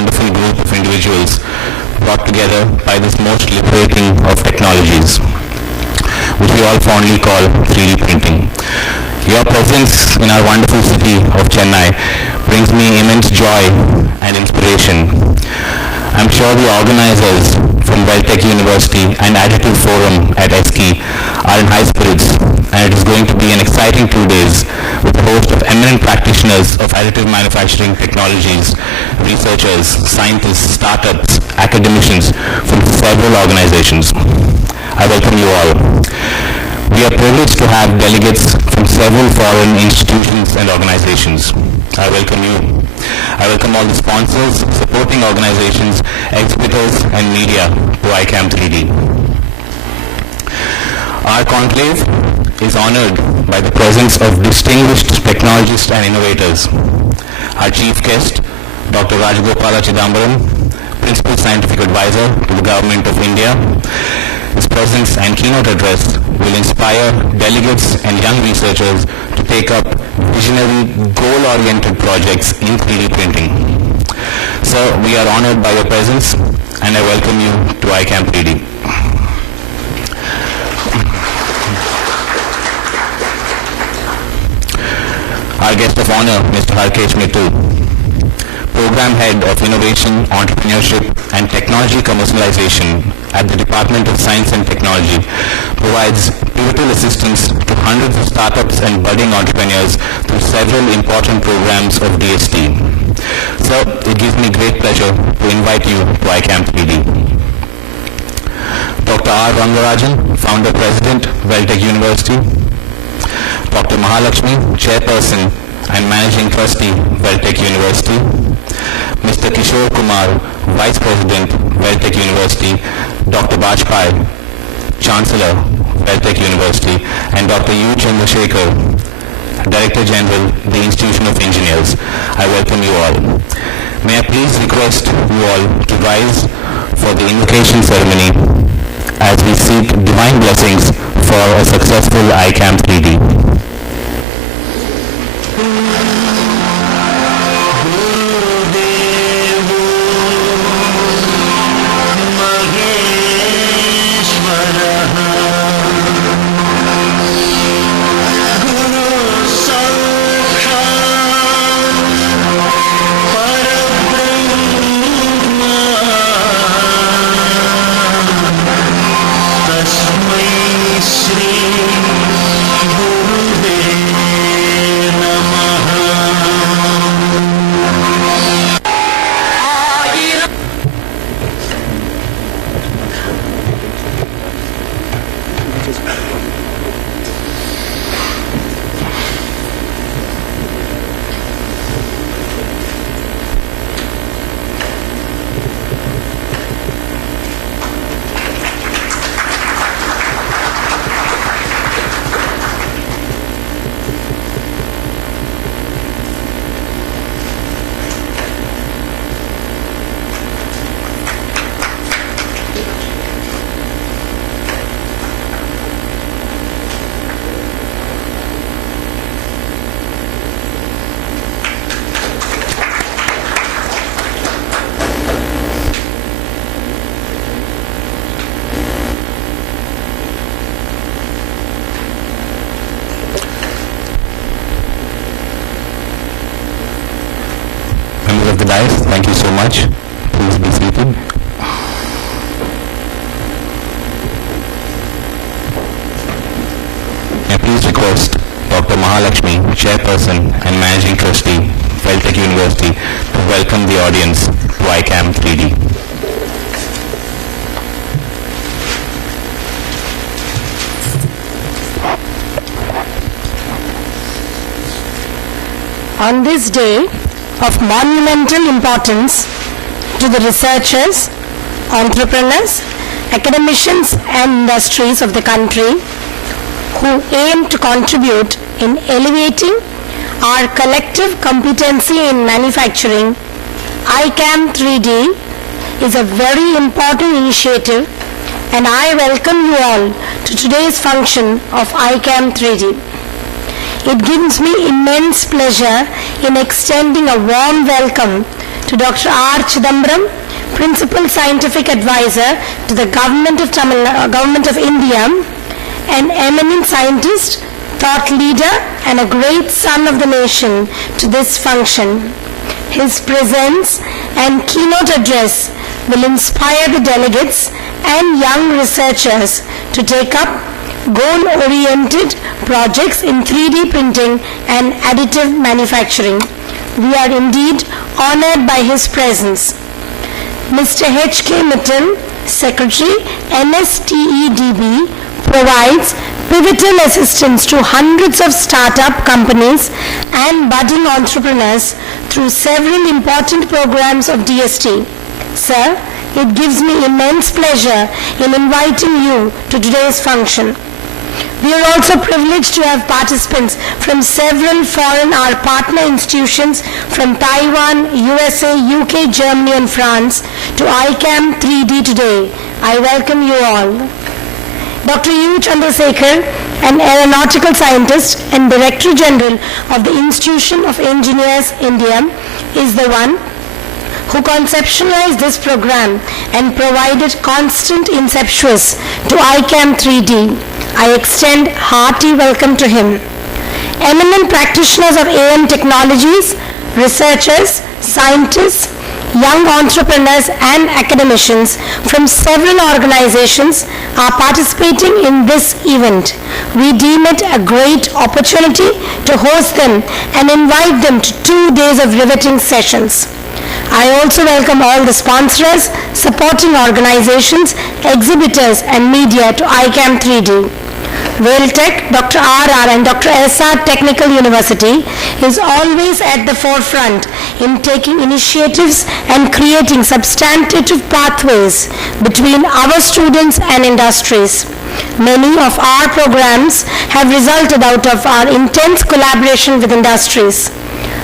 wonderful group of individuals brought together by this most liberating of technologies, which we all fondly call 3D printing. Your presence in our wonderful city of Chennai brings me immense joy and inspiration. I'm sure the organizers from Welltech University and Additive Forum at ESCI are in high spirits, and it is going to be an exciting 2 days with a host of eminent practitioners of additive manufacturing technologies, researchers, scientists, startups, academicians from several organizations. I welcome you all. We are privileged to have delegates from several foreign institutions and organizations. I welcome you. I welcome all the sponsors, supporting organizations, exhibitors, and media to ICAM 3D. Our conclave is honored by the presence of distinguished technologists and innovators. Our chief guest, Dr. Rajagopala Chidambaram, Principal Scientific Advisor to the Government of India. His presence and keynote address will inspire delegates and young researchers to take up visionary, goal-oriented projects in 3D printing. Sir, we are honored by your presence, and I welcome you to ICAM 3D. Our guest of honor, Mr. Harkesh Mittal, Program Head of Innovation, Entrepreneurship and Technology Commercialization at the Department of Science and Technology, provides pivotal assistance to hundreds of startups and budding entrepreneurs through several important programs of DST. Sir, it gives me great pleasure to invite you to ICAM 3D. Dr. R. Rangarajan, Founder President, Welltech University. Dr. Mahalakshmi, Chairperson and Managing Trustee, Welltech University. Mr. Kishore Kumar, Vice President, Welltech University. Dr. Bajpai, Chancellor, Welltech University. And Dr. U. Chandrasekhar, Director General, the Institution of Engineers. I welcome you all. May I please request you all to rise for the invocation ceremony as we seek divine blessings for a successful ICAM 3D. Of the dais, thank you so much. Please be seated. May I please request Dr. Mahalakshmi, Chairperson and Managing Trustee, Welltech University, to welcome the audience to ICAM 3D. On this day of monumental importance to the researchers, entrepreneurs, academicians and industries of the country who aim to contribute in elevating our collective competency in manufacturing, ICAM 3D is a very important initiative, and I welcome you all to today's function of ICAM 3D. It gives me immense pleasure in extending a warm welcome to Dr. R. Chidambaram, Principal Scientific Advisor to the Government of India, an eminent scientist, thought leader, and a great son of the nation to this function. His presence and keynote address will inspire the delegates and young researchers to take up goal-oriented projects in 3D printing and additive manufacturing. We are indeed honored by his presence. Mr. H.K. Mittal, Secretary, NSTEDB, provides pivotal assistance to hundreds of startup companies and budding entrepreneurs through several important programs of DST. Sir, it gives me immense pleasure in inviting you to today's function. We are also privileged to have participants from several foreign our partner institutions from Taiwan, USA, UK, Germany and France to ICAM 3D today. I welcome you all. Dr. U. Chandrasekhar, an aeronautical scientist and Director General of the Institution of Engineers, India, is the one who conceptualized this program and provided constant inceptuous to ICAM 3D. I extend hearty welcome to him. Eminent practitioners of AM technologies, researchers, scientists, young entrepreneurs and academicians from several organizations are participating in this event. We deem it a great opportunity to host them and invite them to 2 days of riveting sessions. I also welcome all the sponsors, supporting organizations, exhibitors and media to ICAM 3D. Vailtech, Dr. RR and Dr. SR Technical University is always at the forefront in taking initiatives and creating substantive pathways between our students and industries. Many of our programs have resulted out of our intense collaboration with industries.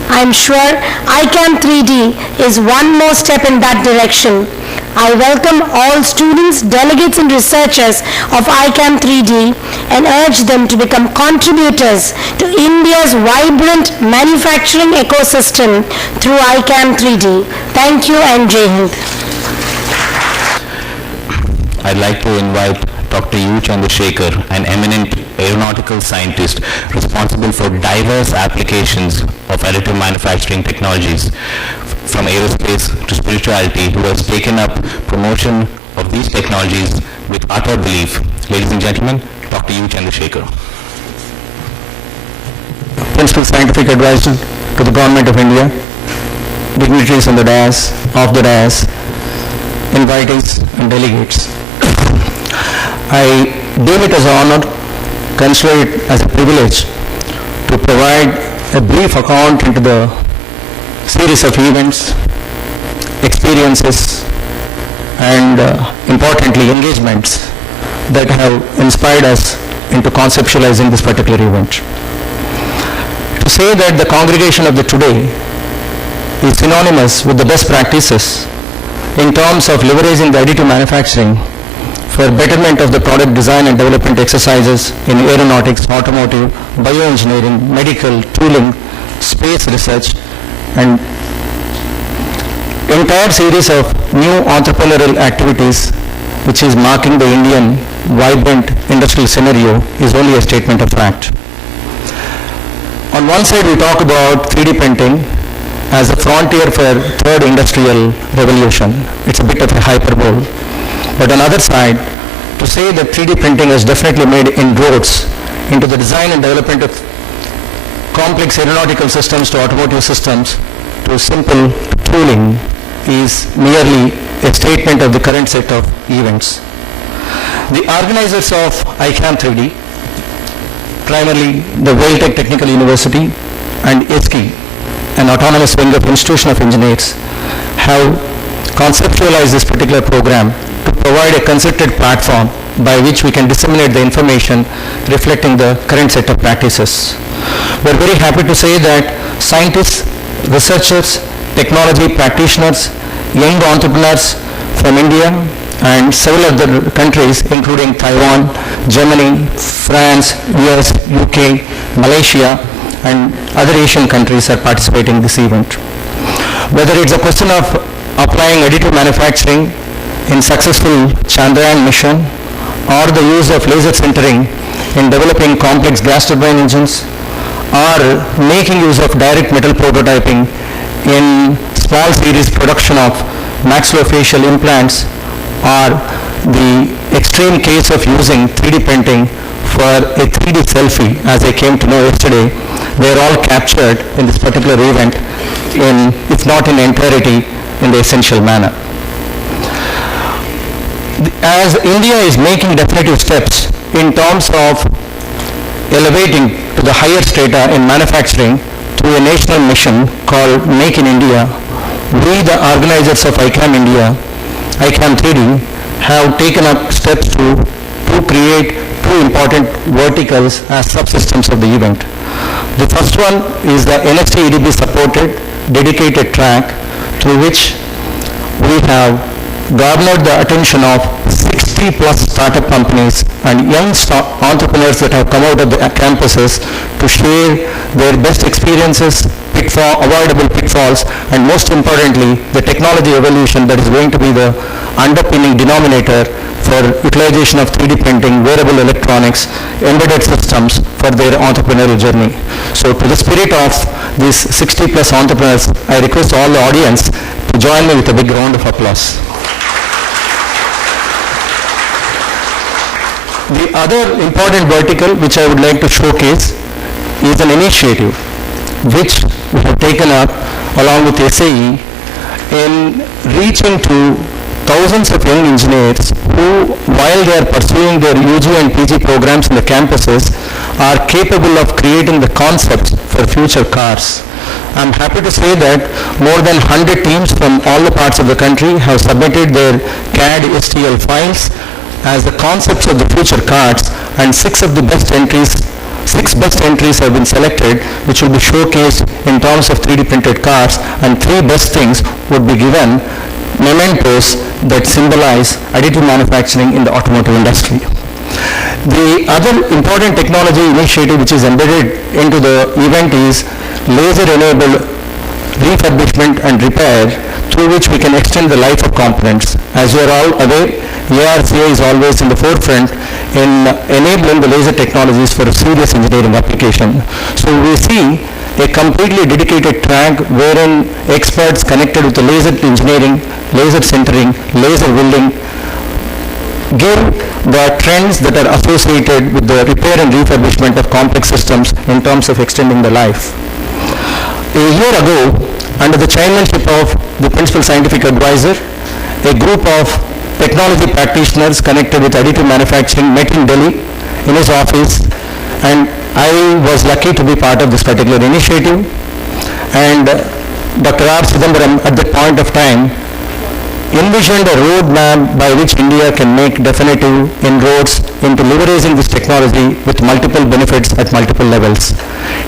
I am sure ICAM 3D is one more step in that direction. I welcome all students, delegates and researchers of ICAM 3D and urge them to become contributors to India's vibrant manufacturing ecosystem through ICAM 3D. Thank you and Jai Hind. I'd like to invite Dr. U. Chandrasekhar, an eminent aeronautical scientist responsible for diverse applications of additive manufacturing technologies, from aerospace to spirituality, who has taken up promotion of these technologies with utter belief. Ladies and gentlemen, Dr. U. Chandrasekhar. Principal Scientific Advisor to the Government of India, dignitaries on the dais, off the dais, invitees and delegates. I deem it as an honor, consider it as a privilege to provide a brief account into the series of events, experiences and importantly engagements that have inspired us into conceptualizing this particular event. To say that the congregation of the today is synonymous with the best practices in terms of leveraging the additive manufacturing for betterment of the product design and development exercises in aeronautics, automotive, bioengineering, medical, tooling, space research, and entire series of new entrepreneurial activities which is marking the Indian vibrant industrial scenario is only a statement of fact. On one side we talk about 3D printing as a frontier for third industrial revolution. It's a bit of a hyperbole. But on the other side, to say that 3D printing has definitely made inroads into the design and development of complex aeronautical systems to automotive systems to simple tooling is merely a statement of the current set of events. The organizers of ICAM 3D, primarily the Vailtech Technical University and ISKI, an autonomous wing of Institution of Engineers, have conceptualized this particular program to provide a concerted platform by which we can disseminate the information reflecting the current set of practices. We are very happy to say that scientists, researchers, technology practitioners, young entrepreneurs from India and several other countries including Taiwan, Germany, France, US, UK, Malaysia and other Asian countries are participating in this event. Whether it's a question of applying additive manufacturing in successful Chandrayaan mission or the use of laser sintering in developing complex gas turbine engines or making use of direct metal prototyping in small series production of maxillofacial implants or the extreme case of using 3D printing for a 3D selfie, as I came to know yesterday, they are all captured in this particular event in, if not in entirety, in the essential manner. As India is making definitive steps in terms of elevating to the higher strata in manufacturing through a national mission called Make in India, we, the organizers of ICAM India, ICAM 3D, have taken up steps to create two important verticals as subsystems of the event. The first one is the NST EDB supported dedicated track through which we have garnered the attention of 60 plus startup companies and young entrepreneurs that have come out of the campuses to share their best experiences, avoidable pitfalls, and most importantly, the technology evolution that is going to be the underpinning denominator for utilization of 3D printing, wearable electronics, embedded systems for their entrepreneurial journey. So to the spirit of these 60 plus entrepreneurs, I request all the audience to join me with a big round of applause. The other important vertical which I would like to showcase is an initiative which we have taken up along with SAE in reaching to thousands of young engineers who, while they are pursuing their UG and PG programs in the campuses, are capable of creating the concepts for future cars. I'm happy to say that more than 100 teams from all the parts of the country have submitted their CAD STL files as the concepts of the future cars, and six best entries have been selected, which will be showcased in terms of 3D printed cars, and 3 best things would be given mementos that symbolize additive manufacturing in the automotive industry. The other important technology initiative which is embedded into the event is laser-enabled refurbishment and repair, through which we can extend the life of components. As you are all aware, ARCA is always in the forefront in enabling the laser technologies for a serious engineering application. So we see a completely dedicated track wherein experts connected with the laser engineering, laser sintering, laser welding give the trends that are associated with the repair and refurbishment of complex systems in terms of extending the life. A year ago, under the chairmanship of the Principal Scientific Advisor, a group of technology practitioners connected with additive manufacturing met in Delhi in his office, and I was lucky to be part of this particular initiative. And Dr. R. Chidambaram at that point of time envisioned a roadmap by which India can make definitive inroads into leveraging this technology with multiple benefits at multiple levels.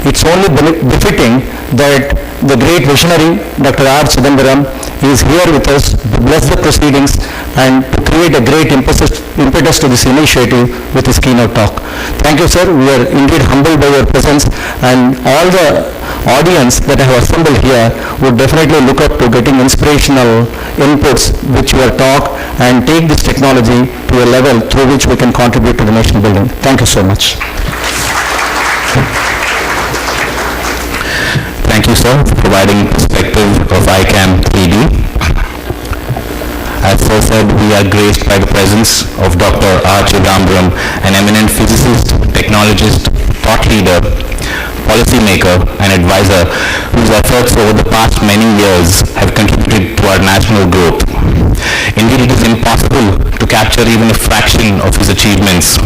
It's only befitting that the great visionary Dr. R. Chidambaram is here with us to bless the proceedings and to create a great impetus to this initiative with his keynote talk. Thank you, sir. We are indeed humbled by your presence, and all the audience that have assembled here would definitely look up to getting inspirational inputs with your talk and take this technology to a level through which we can contribute to the nation building. Thank you so much. Thank you, sir, for providing perspective of ICAM 3D. As sir said, we are graced by the presence of Dr. R. Chidambaram, an eminent physicist, technologist, thought leader, policymaker, and advisor whose efforts over the past many years have contributed to our national growth. Indeed, it is impossible to capture even a fraction of his achievements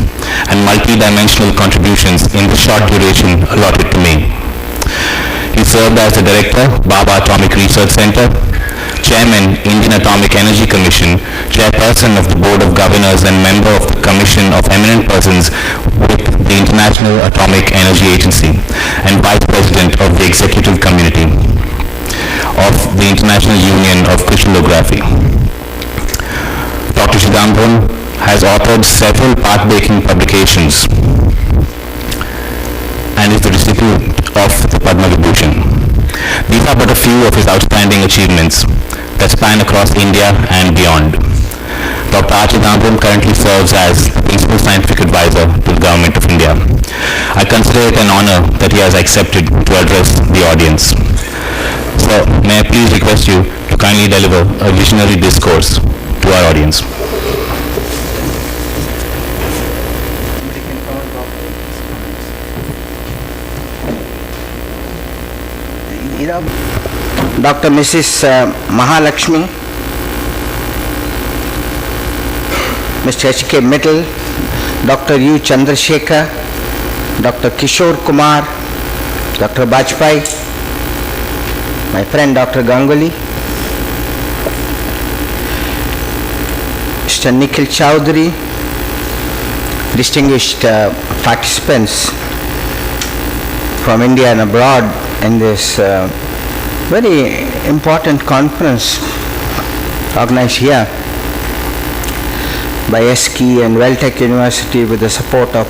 and multi-dimensional contributions in the short duration allotted to me. He served as the Director, Bhabha Atomic Research Center, Chairman, Indian Atomic Energy Commission, Chairperson of the Board of Governors and member of the Commission of Eminent Persons with the International Atomic Energy Agency, and Vice President of the Executive Committee of the International Union of Crystallography. Dr. Chidambaram has authored several path-breaking publications and is the recipient of the Padma Vibhushan. These are but a few few of his outstanding achievements that span across India and beyond. Dr. R. Chidambaram currently serves as the Principal Scientific Advisor to the Government of India. I consider it an honor that he has accepted to address the audience. Sir, may I please request you to kindly deliver a visionary discourse to our audience. Dr. Mrs. Mahalakshmi, Mr. H.K. Mittal, Dr. U. Chandrasekhar, Dr. Kishore Kumar, Dr. Bajpai, my friend Dr. Ganguly, Mr. Nikhil Chowdhury, distinguished participants from India and abroad in this very important conference organized here by SKI and Welltech University with the support of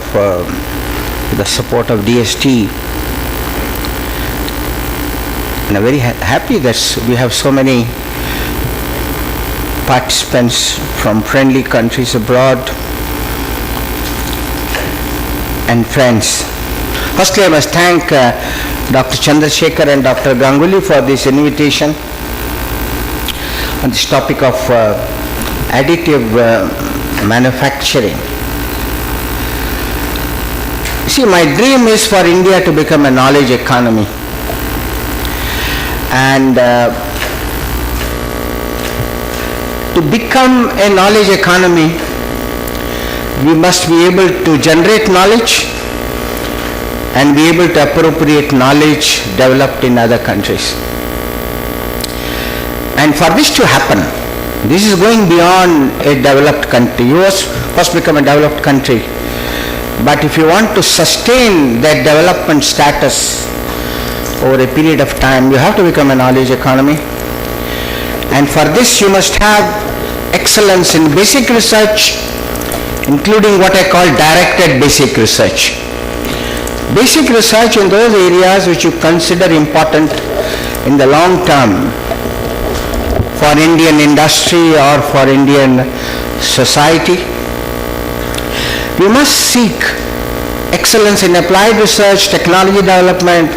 DST. And I'm very happy that we have so many participants from friendly countries abroad and friends. Firstly, I must thank Dr. Chandrasekhar and Dr. Ganguly for this invitation on this topic of additive manufacturing. See, my dream is for India to become a knowledge economy, and to become a knowledge economy, we must be able to generate knowledge and be able to appropriate knowledge developed in other countries. And for this to happen, this is going beyond a developed country. You must become a developed country. But if you want to sustain that development status over a period of time, you have to become a knowledge economy. And for this, you must have excellence in basic research, including what I call directed basic research. Basic research in those areas which you consider important in the long term for Indian industry or for Indian society. We must seek excellence in applied research, technology development,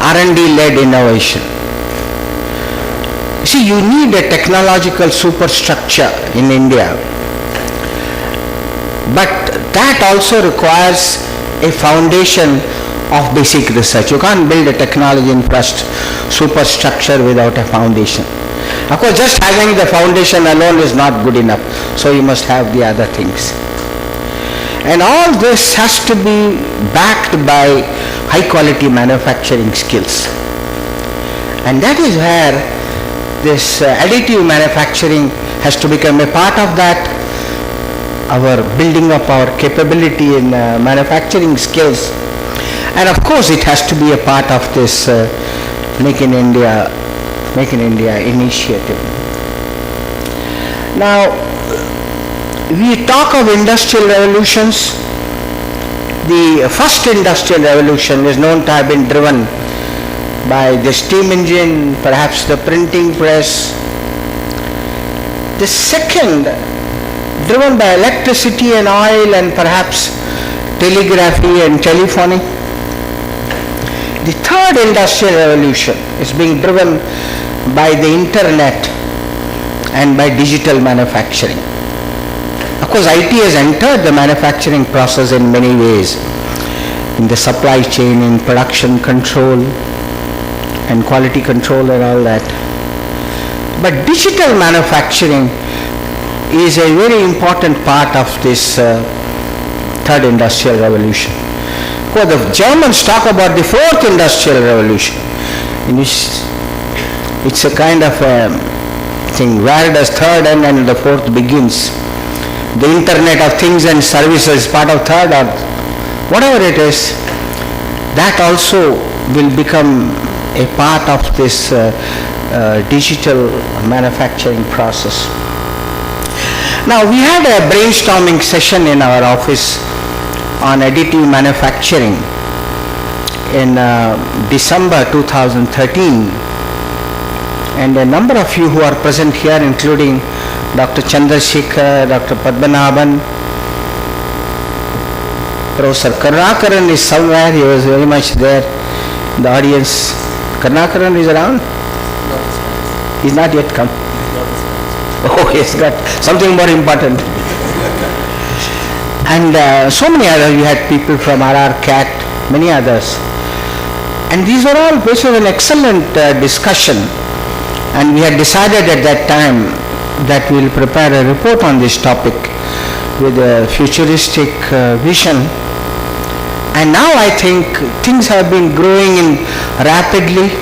R&D led innovation. See, you need a technological superstructure in India, but that also requires a foundation of basic research. You can't build a technology superstructure without a foundation. Of course, just having the foundation alone is not good enough, so you must have the other things. And all this has to be backed by high quality manufacturing skills. And that is where this additive manufacturing has to become a part of that, our building up our capability in manufacturing skills. And of course it has to be a part of this Make in India initiative. Now, we talk of industrial revolutions. The first industrial revolution is known to have been driven by the steam engine, perhaps the printing press. The second, driven by electricity and oil and perhaps telegraphy and telephony. The third industrial revolution is being driven by the internet and by digital manufacturing. Of course, IT has entered the manufacturing process in many ways, in the supply chain, in production control and quality control and all that. But digital manufacturing is a very important part of this third industrial revolution. Well, the Germans talk about the fourth industrial revolution, in which it's a kind of a thing, where does third end and the fourth begins. The Internet of Things and Services is part of third, or whatever it is, that also will become a part of this digital manufacturing process. Now, we had a brainstorming session in our office on additive manufacturing in December 2013, and a number of you who are present here, including Dr. Chandrasekhar, Dr. Padmanabhan, Professor Karunakaran is somewhere, he was very much there in the audience. Karunakaran is around? He's not yet come. Oh, he's got something more important. And so many others, we had people from RRCAT, many others. And these were all, this was an excellent discussion. And we had decided at that time that we will prepare a report on this topic with a futuristic vision. And now I think things have been growing rapidly.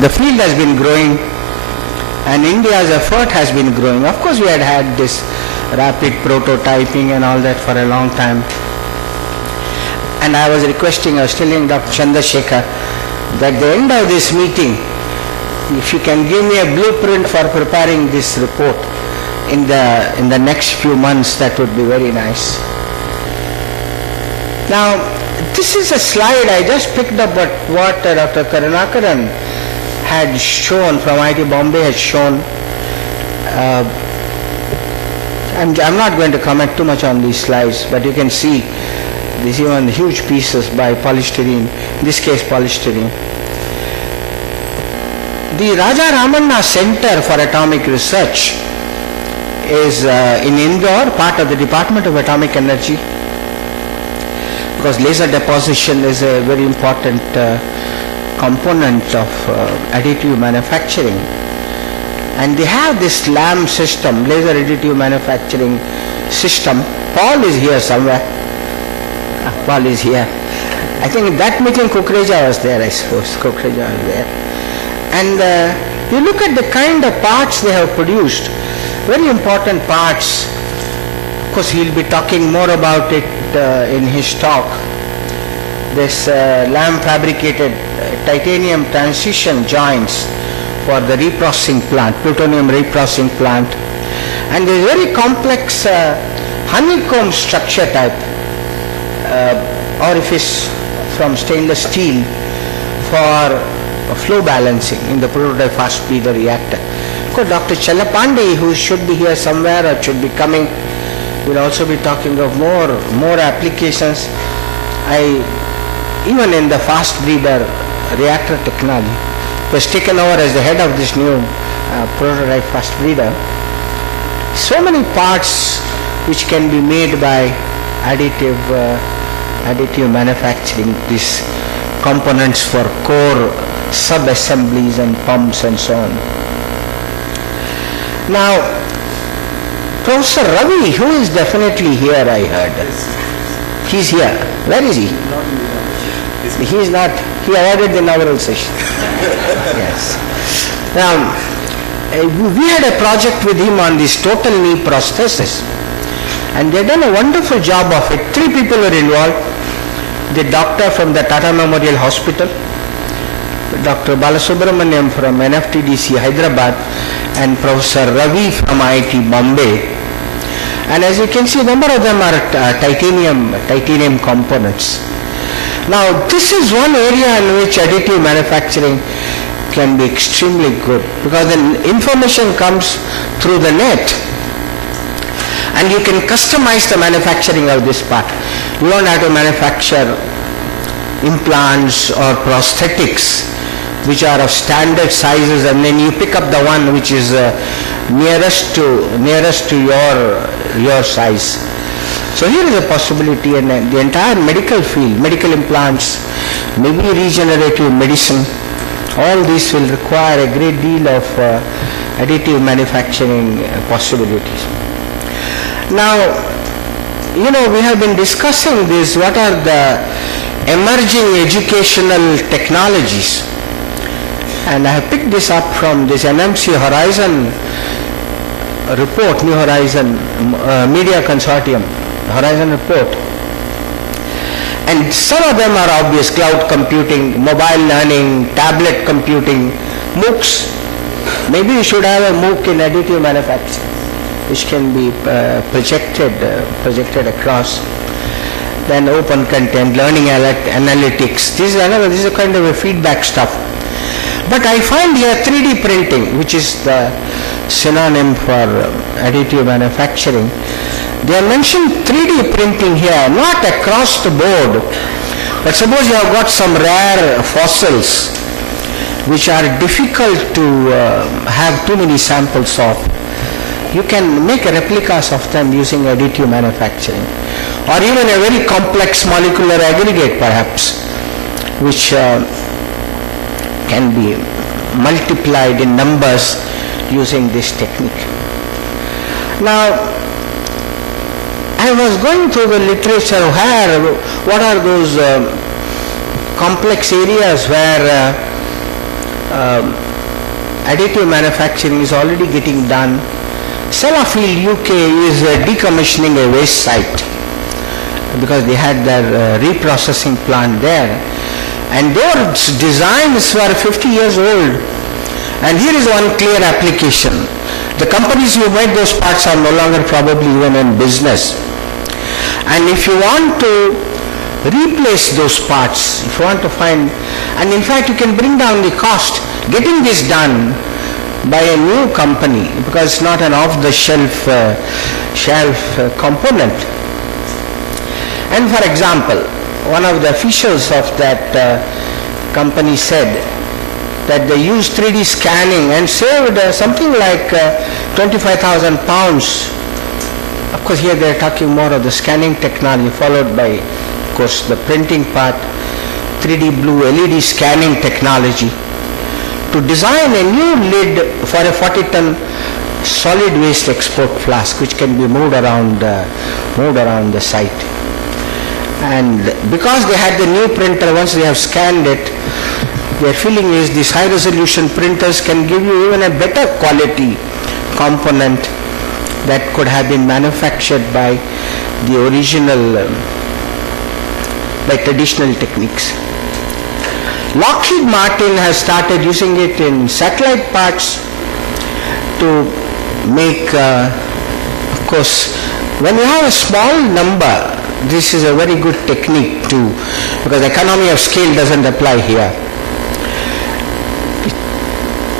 The field has been growing and India's effort has been growing. Of course we had this rapid prototyping and all that for a long time. And I was telling Dr. Chandrasekhar that at the end of this meeting, if you can give me a blueprint for preparing this report in the next few months, that would be very nice. Now, this is a slide I just picked up what Dr. Karunakaran had shown from IIT Bombay had shown. I'm not going to comment too much on these slides, but you can see these even huge pieces by polystyrene, in this case polystyrene. The Raja Ramanna Center for Atomic Research is in Indore, part of the Department of Atomic Energy, because laser deposition is a very important component of additive manufacturing. And they have this LAM system, laser additive manufacturing system. Paul is here somewhere. Paul is here. I think in that meeting Kukreja was there, I suppose. Kukreja was there. And you look at the kind of parts they have produced, very important parts. Of course, he'll be talking more about it in his talk. This LAM fabricated titanium transition joints for the reprocessing plant, plutonium reprocessing plant. And there's very complex honeycomb structure type orifice from stainless steel for flow balancing in the prototype fast breeder reactor. Of course, Dr. Chellapandi, who should be here somewhere or should be coming, will also be talking of more applications. Even in the fast breeder reactor technology, was taken over as the head of this new prototype fast breeder. So many parts which can be made by additive manufacturing, these components for core sub-assemblies and pumps and so on. Now, Professor Ravi, who is definitely here, I heard. He's here. Where is he? He is not. He avoided the inaugural session. Yes. Now, we had a project with him on this total knee prosthesis, and they done a wonderful job of it. 3 people were involved. The doctor from the Tata Memorial Hospital, Dr. Balasubramaniam from NFTDC Hyderabad, and Professor Ravi from IIT Bombay. And as you can see, a number of them are titanium components. Now, this is one area in which additive manufacturing can be extremely good, because the information comes through the net and you can customize the manufacturing of this part. You don't have to manufacture implants or prosthetics which are of standard sizes, and then you pick up the one which is nearest to your size. So here is a possibility, and the entire medical field, medical implants, maybe regenerative medicine, all this will require a great deal of additive manufacturing possibilities. Now, we have been discussing this, what are the emerging educational technologies, and I have picked this up from this NMC Horizon report, New Horizon Media Consortium Horizon report. And some of them are obvious: cloud computing, mobile learning, tablet computing, MOOCs. Maybe you should have a MOOC in additive manufacturing, which can be projected across. Then open content, learning analytics. This is kind of a feedback stuff. But I find here 3D printing, which is the synonym for additive manufacturing. They have mentioned 3D printing here, not across the board, but suppose you have got some rare fossils which are difficult to have too many samples of. You can make replicas of them using additive manufacturing, or even a very complex molecular aggregate perhaps, which can be multiplied in numbers using this technique. Now, I was going through the literature what are those complex areas where additive manufacturing is already getting done. Sellafield, UK is decommissioning a waste site because they had their reprocessing plant there, and their designs were 50 years old. And here is one clear application. The companies who made those parts are no longer probably even in business. And if you want to replace those parts, if you want to find, and in fact you can bring down the cost getting this done by a new company, because it's not an off-the-shelf component. And for example, one of the officials of that company said that they used 3D scanning and saved something like 25,000 pounds. Of course, here they are talking more of the scanning technology, followed by, of course, the printing part, 3D blue LED scanning technology, to design a new lid for a 40-ton solid waste export flask, which can be moved around the site. And because they had the new printer, once they have scanned it, their feeling is these high-resolution printers can give you even a better quality component that could have been manufactured by the original, by traditional techniques. Lockheed Martin has started using it in satellite parts to make, of course, when you have a small number, this is a very good technique too, because economy of scale doesn't apply here.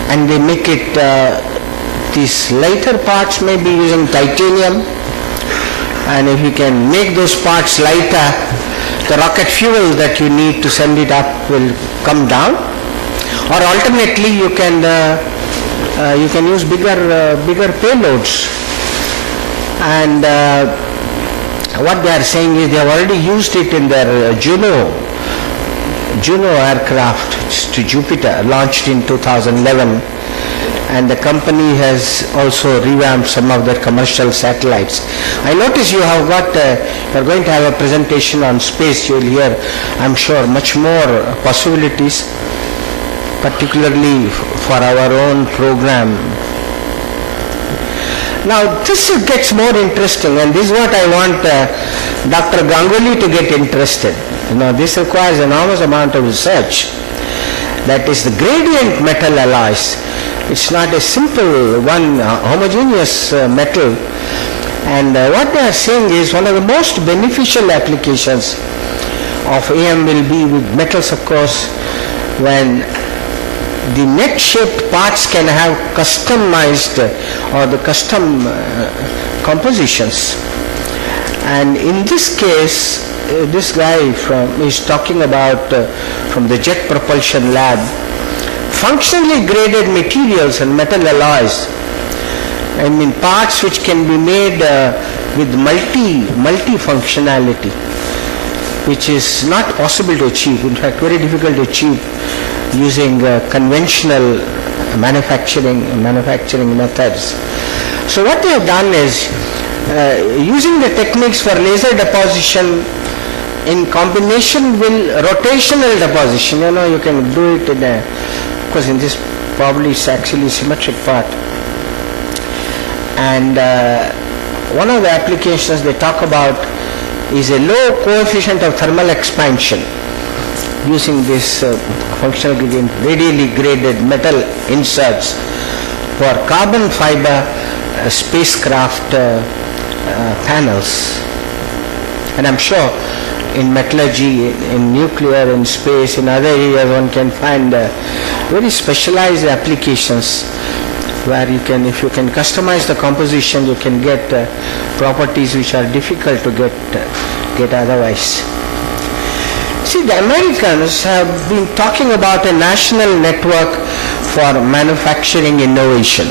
And they make it, these lighter parts may be using titanium, and if you can make those parts lighter, the rocket fuel that you need to send it up will come down. Or alternately, you can use bigger payloads. And what they are saying is they have already used it in their Juno aircraft to Jupiter, launched in 2011, and the company has also revamped some of their commercial satellites. I notice you have got, you are going to have a presentation on space. You will hear, I'm sure, much more possibilities, particularly for our own program. Now this gets more interesting, and this is what I want Dr. Ganguly to get interested. You know, this requires enormous amount of research. That is the gradient metal alloys. It's not a simple one homogeneous metal. And what they are saying is one of the most beneficial applications of AM will be with metals, of course, when the net-shaped parts can have customized or the custom compositions. And in this case, this guy is talking about from the Jet Propulsion Lab, functionally graded materials and metal alloys. I mean parts which can be made with multi-functionality, which is not possible to achieve, in fact very difficult to achieve using conventional manufacturing methods. So what they have done is using the techniques for laser deposition in combination with rotational deposition. You know, you can do it in a, of course in this probably it's actually symmetric part. And one of the applications they talk about is a low coefficient of thermal expansion using this functional gradient, radially graded metal inserts for carbon fiber spacecraft panels. And I'm sure in metallurgy, in nuclear, in space, in other areas one can find very specialized applications where you can, if you can customize the composition, you can get properties which are difficult to get otherwise. See, the Americans have been talking about a national network for manufacturing innovation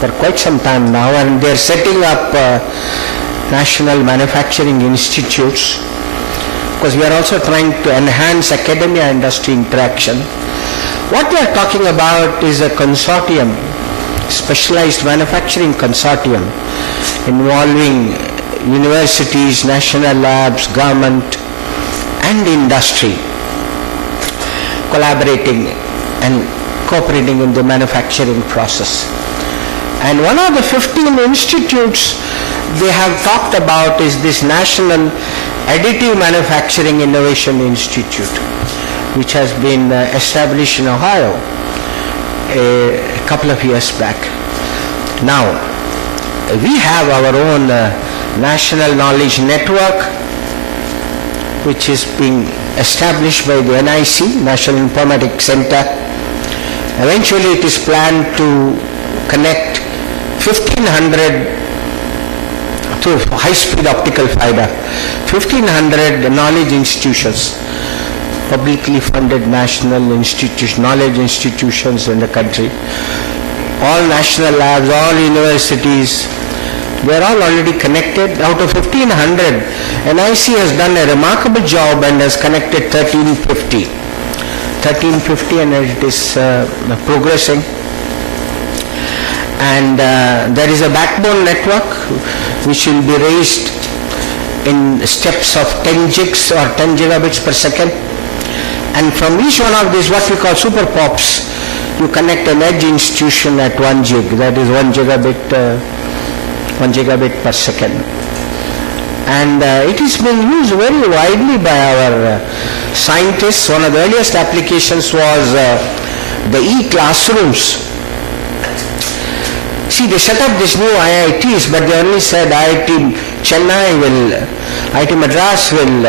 for quite some time now, and they are setting up national manufacturing institutes, because we are also trying to enhance academia-industry interaction. What we are talking about is a consortium, specialized manufacturing consortium involving universities, national labs, government and industry collaborating and cooperating in the manufacturing process. And one of the 15 institutes they have talked about is this National Additive Manufacturing Innovation Institute, which has been established in Ohio a couple of years back. Now, we have our own National Knowledge Network, which is being established by the NIC, National Informatics Center. Eventually it is planned to connect 1,500 through high-speed optical fiber, 1,500 knowledge institutions, publicly funded national institutions, knowledge institutions in the country, all national labs, all universities, they are all already connected. Out of 1,500, NIC has done a remarkable job and has connected 1,350, and it is progressing. And there is a backbone network which will be raised in steps of 10 gigs or 10 gigabits per second. And from each one of these, what we call super POPs, you connect an edge institution at 1 gig, that is 1 gigabit per second. And it is being used very widely by our scientists. One of the earliest applications was the e-classrooms. See, they set up these new IITs, but they only said IIT Chennai IIT Madras will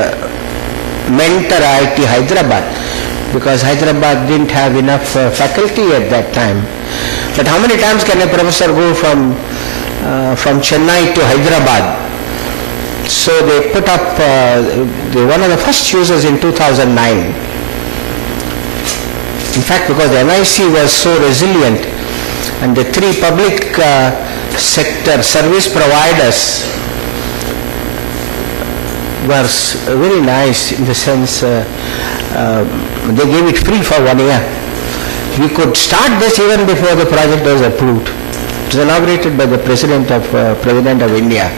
mentor IIT Hyderabad, because Hyderabad didn't have enough faculty at that time. But how many times can a professor go from Chennai to Hyderabad? So they put up, one of the first users in 2009. In fact, because the NIC was so resilient, and the 3 public sector service providers were very nice in the sense they gave it free for 1 year. We could start this even before the project was approved. It was inaugurated by the President of India.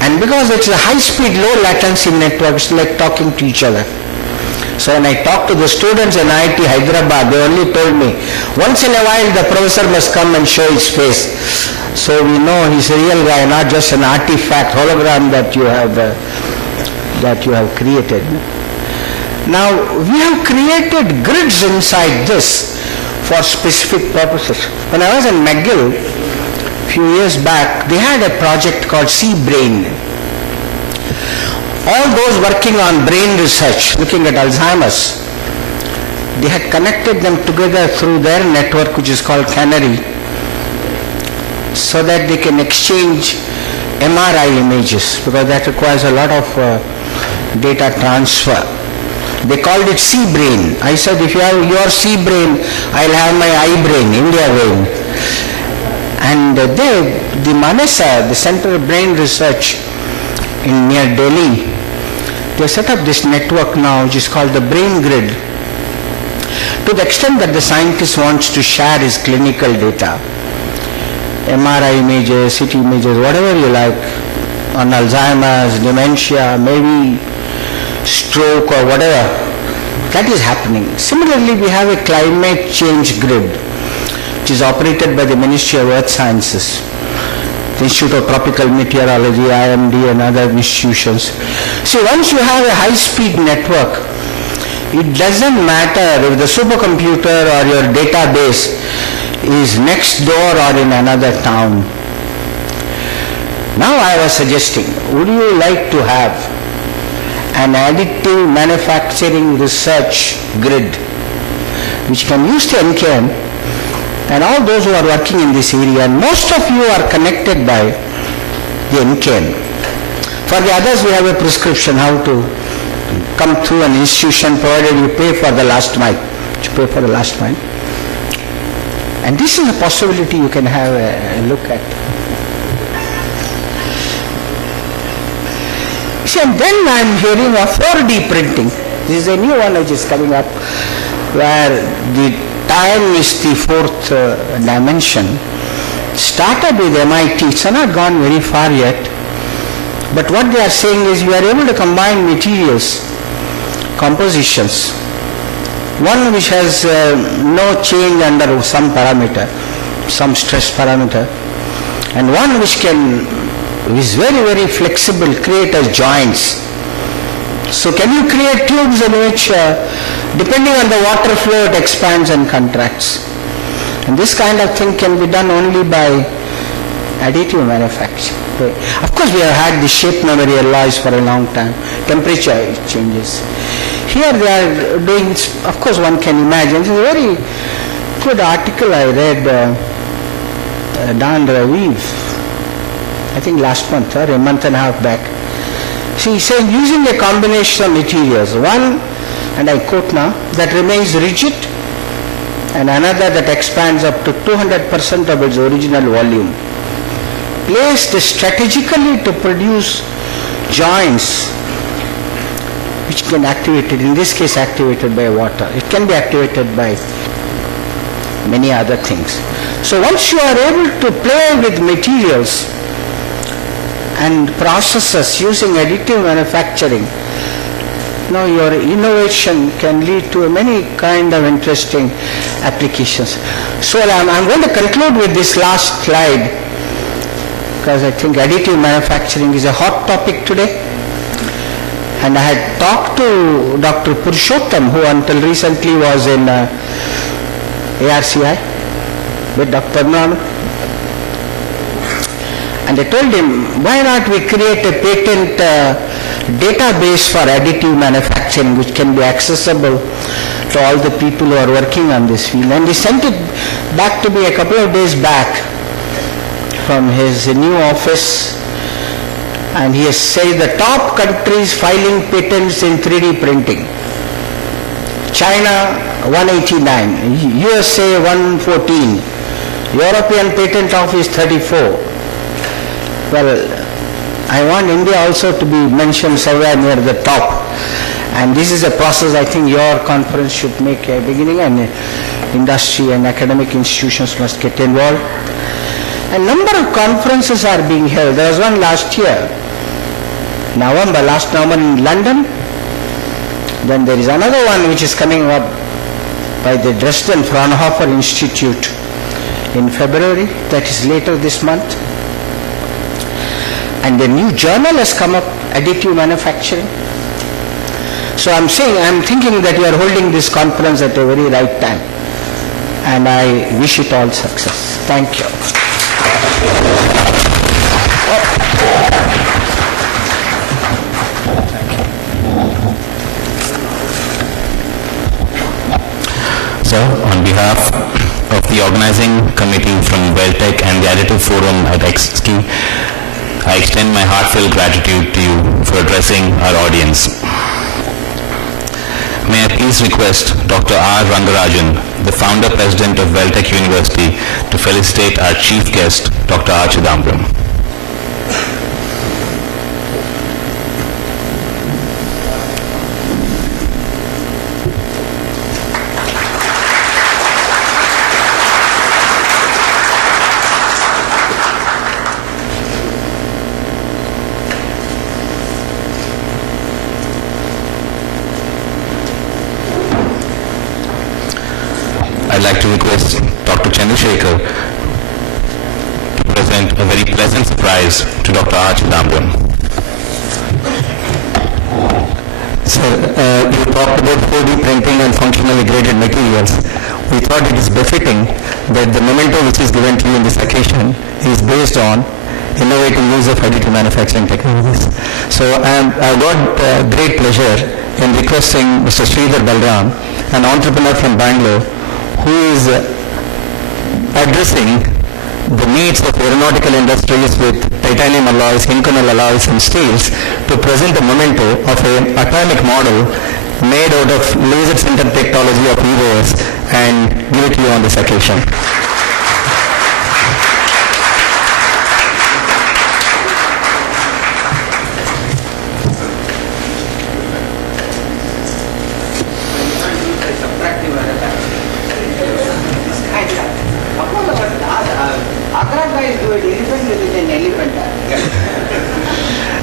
And because it's a high-speed, low-latency network, it's like talking to each other. So when I talked to the students in IIT Hyderabad, they only told me, once in a while the professor must come and show his face. So we know he's a real guy, not just an artifact, hologram that you have created. Now, we have created grids inside this for specific purposes. When I was in McGill a few years back, they had a project called C-Brain. All those working on brain research, looking at Alzheimer's, they had connected them together through their network, which is called Canary, so that they can exchange MRI images, because that requires a lot of data transfer. They called it C-Brain. I said, if you have your C-Brain, I'll have my I-Brain, India brain. And the Manasa, the Center of Brain Research near Delhi, they set up this network now which is called the Brain Grid, to the extent that the scientist wants to share his clinical data, MRI images, CT images, whatever you like, on Alzheimer's, dementia, maybe stroke or whatever, that is happening. Similarly, we have a climate change grid which is operated by the Ministry of Earth Sciences, the Institute of Tropical Meteorology, IMD and other institutions. See, once you have a high-speed network, it doesn't matter if the supercomputer or your database is next door or in another town. Now I was suggesting, would you like to have an additive manufacturing research grid which can use the NKN, and all those who are working in this area, and most of you are connected by the NKN. For the others, we have a prescription how to come through an institution, provided you pay for the last mile. You pay for the last mile. And this is a possibility you can have a look at. See, and then I am hearing of 4D printing. This is a new one which is coming up, where the time is the fourth dimension. Started with MIT. It's not gone very far yet. But what they are saying is we are able to combine materials, compositions, one which has no change under some parameter, some stress parameter, and one which is very, very flexible, create as joints. So can you create tubes in which, depending on the water flow, it expands and contracts? And this kind of thing can be done only by additive manufacturing. Of course, we have had the shape memory alloys for a long time. Temperature changes. Here they are doing, of course one can imagine, it's a very good article I read, Dan Raviv, I think last month or a month and a half back. She said using a combination of materials, one, and I quote now, that remains rigid and another that expands up to 200% of its original volume, placed strategically to produce joints which can activate it, in this case activated by water. It can be activated by many other things. So once you are able to play with materials and processes using additive manufacturing, now your innovation can lead to many kind of interesting applications. So I'm going to conclude with this last slide, because I think additive manufacturing is a hot topic today. And I had talked to Dr. Purushottam, who until recently was in ARCI with Dr. Padmanabhan. And I told him, why not we create a patent database for additive manufacturing which can be accessible to all the people who are working on this field. And he sent it back to me a couple of days back from his new office, and he has said the top countries filing patents in 3D printing. China 189, USA 114, European Patent Office 34. Well, I want India also to be mentioned somewhere near the top. And this is a process I think your conference should make a beginning, and industry and academic institutions must get involved. A number of conferences are being held. There was one last year, last November in London. Then there is another one which is coming up by the Dresden Fraunhofer Institute in February, that is later this month. And the new journal has come up, Additive Manufacturing. So I'm thinking that you are holding this conference at a very right time. And I wish it all success. Thank you. Sir, on behalf of the organizing committee from Weltec and the Additive Forum at XSKI, I extend my heartfelt gratitude to you for addressing our audience. May I please request Dr. R. Rangarajan, the founder president of Weltec University, to felicitate our chief guest, Dr. R. Chidambaram. I'd like to request Dr. Chandrasekhar to present a very pleasant surprise to Dr. R. Chidambaram. Sir, you talked about 4D printing and functionally graded materials. We thought it is befitting that the memento which is given to you in this occasion is based on innovative use of additive manufacturing technologies. So I've got great pleasure in requesting Mr. Sridhar Balram, an entrepreneur from Bangalore, who is addressing the needs of aeronautical industries with titanium alloys, Inconel alloys and steels, to present a memento of an atomic model made out of laser sinter technology of EVOS and give it to you on this occasion.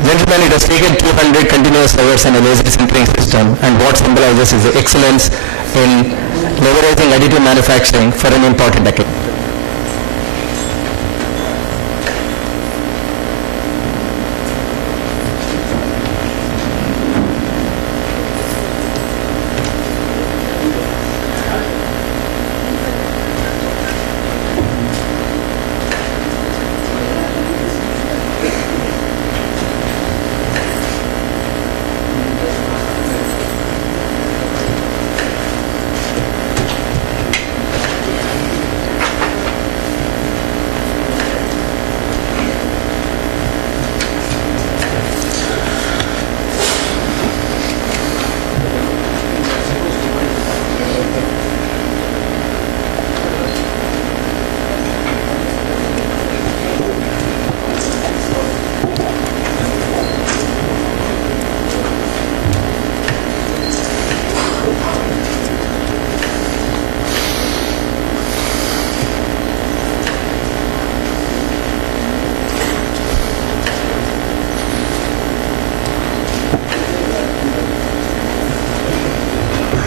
Gentlemen, it has taken 200 continuous hours and a laser sintering system, and what symbolizes is the excellence in leveraging additive manufacturing for an important decade.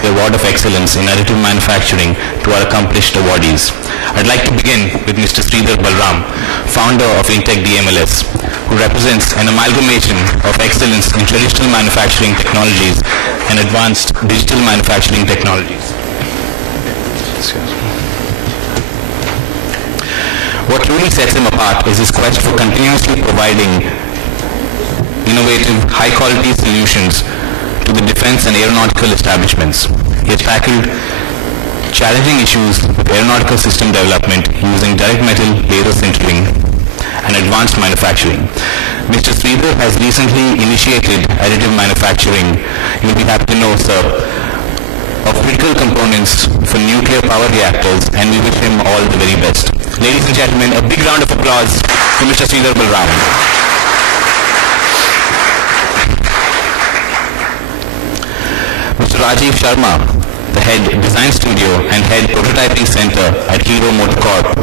Award of Excellence in Additive Manufacturing to our accomplished awardees. I'd like to begin with Mr. Sridhar Balram, founder of Intech DMLS, who represents an amalgamation of excellence in traditional manufacturing technologies and advanced digital manufacturing technologies. What truly sets him apart is his quest for continuously providing innovative, high-quality solutions to the defense and aeronautical establishments. He has tackled challenging issues with aeronautical system development using direct metal laser sintering and advanced manufacturing. Mr. Sridhar has recently initiated additive manufacturing, you'll be happy to know, sir, of critical components for nuclear power reactors, and we wish him all the very best. Ladies and gentlemen, a big round of applause for Mr. Sridhar Balram. Mr. Rajiv Sharma, the head design studio and head prototyping center at Hero MotoCorp,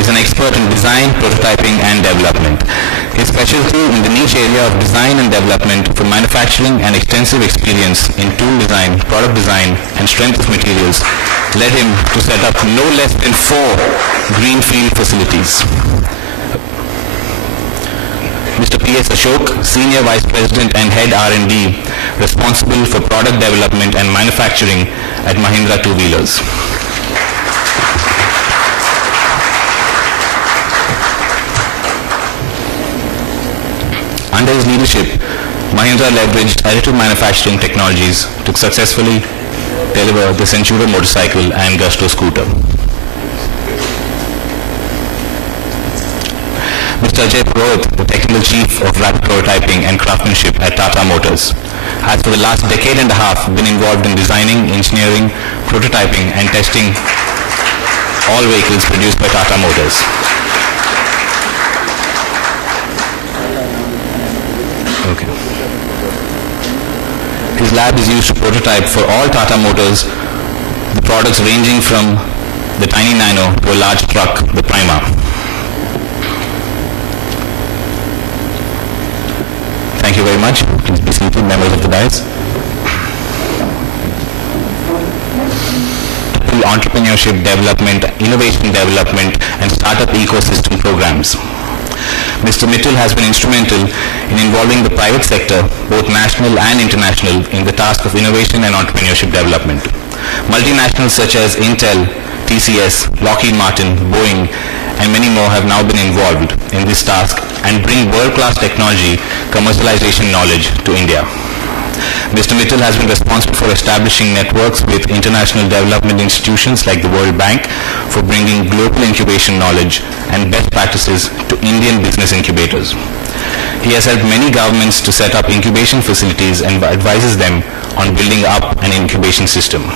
is an expert in design, prototyping and development. His specialty in the niche area of design and development for manufacturing and extensive experience in tool design, product design and strength of materials led him to set up no less than 4 greenfield facilities. Mr. P.S. Ashok, Senior Vice President and Head R&D, responsible for product development and manufacturing at Mahindra Two-Wheelers. Under his leadership, Mahindra leveraged additive manufacturing technologies to successfully deliver the Centura motorcycle and Gusto scooter. Mr. Ajay Purohit, the Technical Chief of Rapid Prototyping and Craftsmanship at Tata Motors, has for the last decade and a half been involved in designing, engineering, prototyping and testing all vehicles produced by Tata Motors. Okay. His lab is used to prototype for all Tata Motors, the products ranging from the tiny Nano to a large truck, the Prima. Thank you very much. Please be seated, members of the dais. Entrepreneurship development, innovation development, and startup ecosystem programs. Mr. Mittal has been instrumental in involving the private sector, both national and international, in the task of innovation and entrepreneurship development. Multinationals such as Intel, TCS, Lockheed Martin, Boeing, and many more have now been involved in this task and bring world-class technology commercialization knowledge to India. Mr. Mittal has been responsible for establishing networks with international development institutions like the World Bank for bringing global incubation knowledge and best practices to Indian business incubators. He has helped many governments to set up incubation facilities and advises them on building up an incubation system.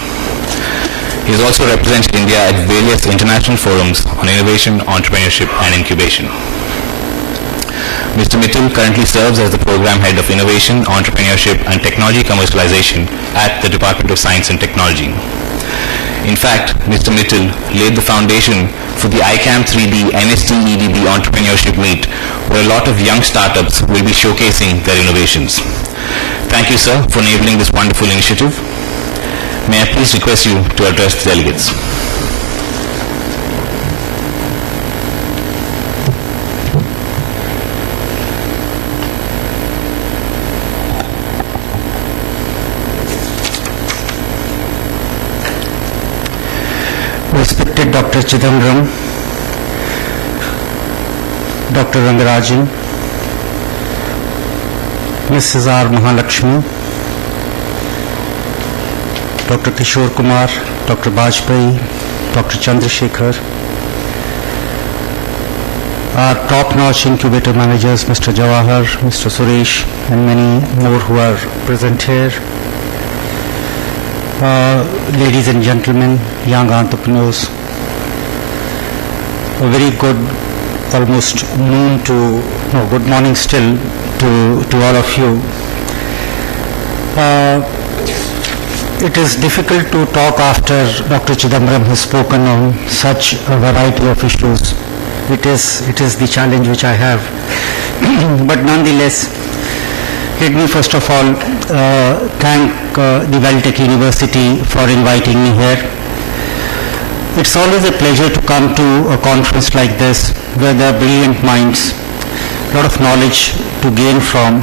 He has also represented India at various international forums on innovation, entrepreneurship and incubation. Mr. Mittal currently serves as the Program Head of Innovation, Entrepreneurship and Technology Commercialization at the Department of Science and Technology. In fact, Mr. Mittal laid the foundation for the ICAM 3D NST EDB Entrepreneurship Meet, where a lot of young startups will be showcasing their innovations. Thank you, sir, for enabling this wonderful initiative. May I please request you to address the delegates. Respected Dr. Chidambaram, Dr. Rangarajan, Mrs. R. Mahalakshmi, Dr. Kishore Kumar, Dr. Bajpayee, Dr. Chandrasekhar, our top-notch incubator managers, Mr. Jawahar, Mr. Suresh, and many more who are present here. Ladies and gentlemen, young entrepreneurs, a very good, almost noon to, no, good morning still to all of you. It is difficult to talk after Dr. Chidambaram has spoken on such a variety of issues. It is the challenge which I have. But nonetheless, let me first of all thank the WellTech University for inviting me here. It's always a pleasure to come to a conference like this where there are brilliant minds, a lot of knowledge to gain from,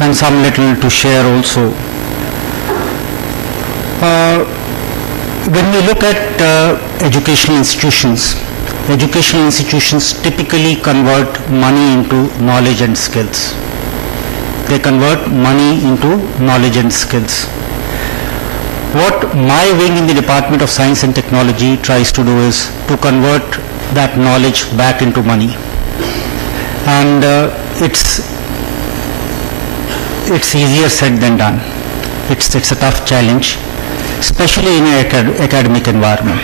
and some little to share also. When we look at educational institutions typically convert money into knowledge and skills. They convert money into knowledge and skills. What my wing in the Department of Science and Technology tries to do is to convert that knowledge back into money. And it's easier said than done. It's a tough challenge, especially in an academic environment.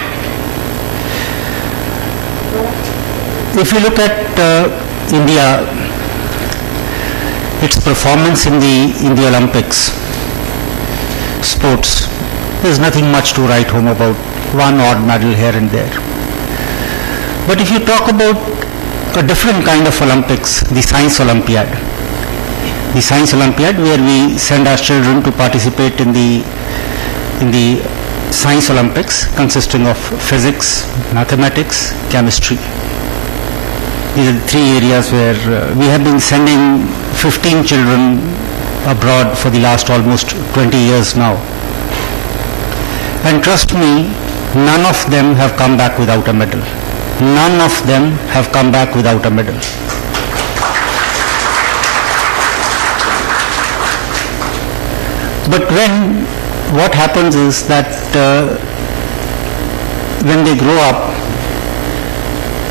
If you look at India, its performance in the Olympics, sports, there's nothing much to write home about, one odd medal here and there. But if you talk about a different kind of Olympics, the Science Olympiad where we send our children to participate in the Science Olympics consisting of physics, mathematics, chemistry. These are the three areas where we have been sending 15 children abroad for the last almost 20 years now. And trust me, none of them have come back without a medal. None of them have come back without a medal. But what happens is that when they grow up,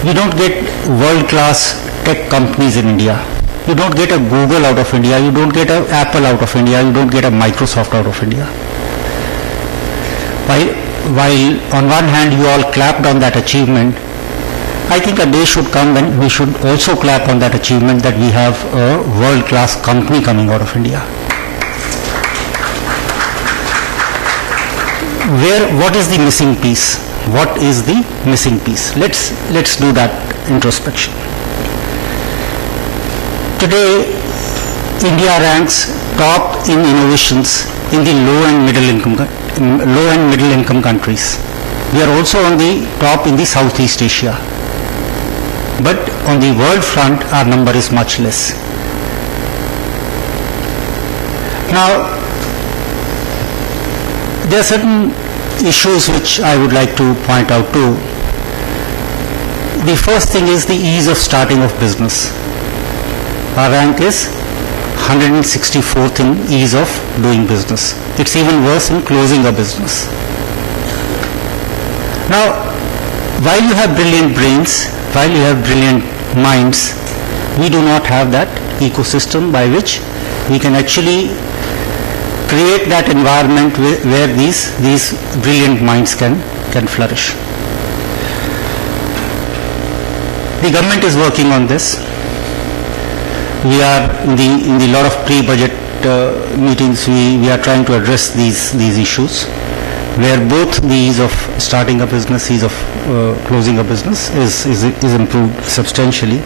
we don't get world-class tech companies in India. You don't get a Google out of India, you don't get an Apple out of India, you don't get a Microsoft out of India. While on one hand you all clapped on that achievement, I think a day should come when we should also clap on that achievement that we have a world-class company coming out of India. What is the missing piece? What is the missing piece? Let's do that introspection. Today, India ranks top in innovations in the low and middle income countries. We are also on the top in the Southeast Asia. But on the world front, our number is much less. Now, there are certain issues which I would like to point out too. the first thing is the ease of starting of business. Our rank is 164th in ease of doing business. It's even worse in closing a business. Now, while you have brilliant brains, while you have brilliant minds, we do not have that ecosystem by which we can actually create that environment where these brilliant minds can flourish. The government is working on this. We are in the lot of pre-budget meetings. We are trying to address these issues, where both the ease of starting a business, ease of closing a business is improved substantially.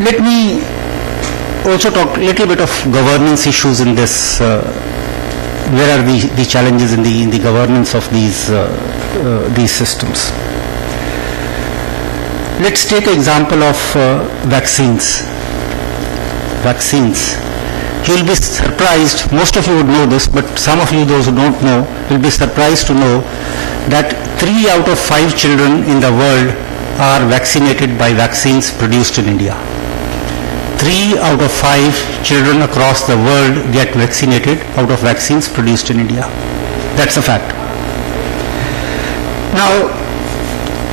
Let me also talk a little bit of governance issues in this. Where are the challenges in the governance of these systems? Let's take an example of vaccines. Vaccines. You will be surprised, most of you would know this, but some of you, those who don't know, will be surprised to know that 3 out of 5 children in the world are vaccinated by vaccines produced in India. 3 out of 5 children across the world get vaccinated out of vaccines produced in India. That's a fact. Now,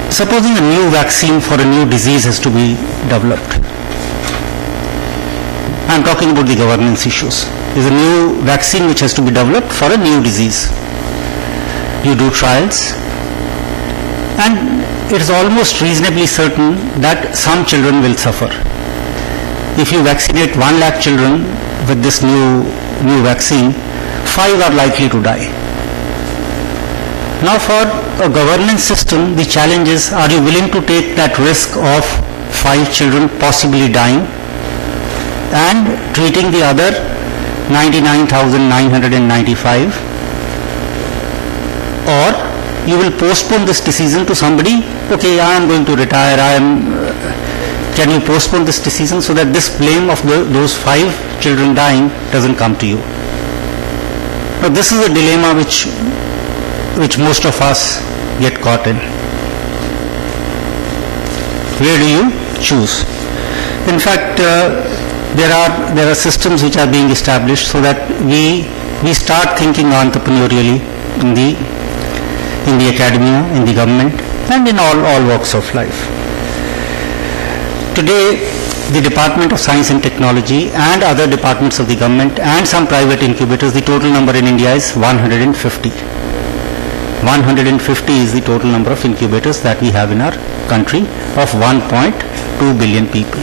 supposing a new vaccine for a new disease has to be developed. I'm talking about the governance issues. There's a new vaccine which has to be developed for a new disease. You do trials, and it is almost reasonably certain that some children will suffer. If you vaccinate 1 lakh children with this new vaccine, 5 are likely to die. Now, for a governance system, the challenge is, are you willing to take that risk of 5 children possibly dying and treating the other 99,995, or you will postpone this decision to somebody? Okay, I am going to retire, can you postpone this decision so that this blame of those 5 children dying doesn't come to you? Now, this is a dilemma which most of us get caught in. Where do you choose? In fact, there are systems which are being established so that we start thinking entrepreneurially in the academia, in the government, and in all walks of life. Today, the Department of Science and Technology and other departments of the government and some private incubators, the total number in India is 150. 150 is the total number of incubators that we have in our country of 1.2 billion people.